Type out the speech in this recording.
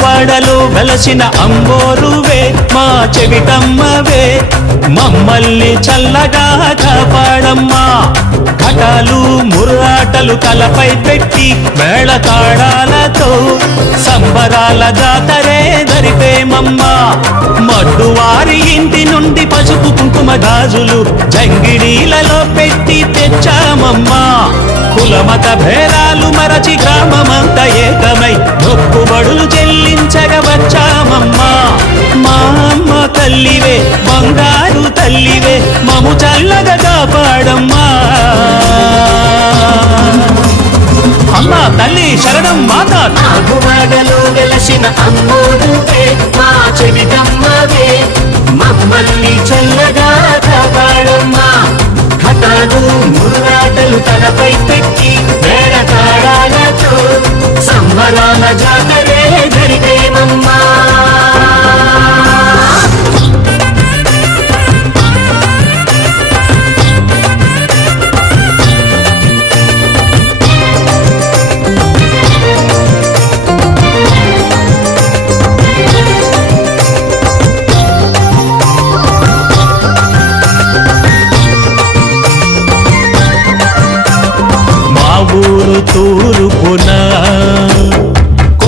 మక్కువాడలో వెలసిన అమ్మోరువే మా చెవిటమ్మవే మమ్మల్ని చల్లగా కాపాడమ్మా ఘటాలు ముర్రాటలు తలపై పెట్టి మేళతాళాలతో సంబరాల జాతరే దరిపేమమ్మా మడ్డువారి ఇంటి నుండి పసుపు కుంకుమ గాజులు జంగిడీలలో పెట్టి తెచ్చామమ్మా కులమత భేదాలు మరచి గ్రామమంతా ఏకమై మొక్కుబడులు చెల్లించగా వచ్చామమ్మా మా అమ్మ తల్లివే బంగారు తల్లివే మము చల్లగా కాపాడమ్మా అమ్మా తల్లి శరణం మాత నాగువాడలో వెలసిన అమ్మోరువే మా చెవిటమ్మవే మమ్మల్ని చల్లగా కాపాడమ్మా ఘటాలు ముర్రాటలు తలపై పెట్టి మేళతాళాలతో సంబరాల జాతర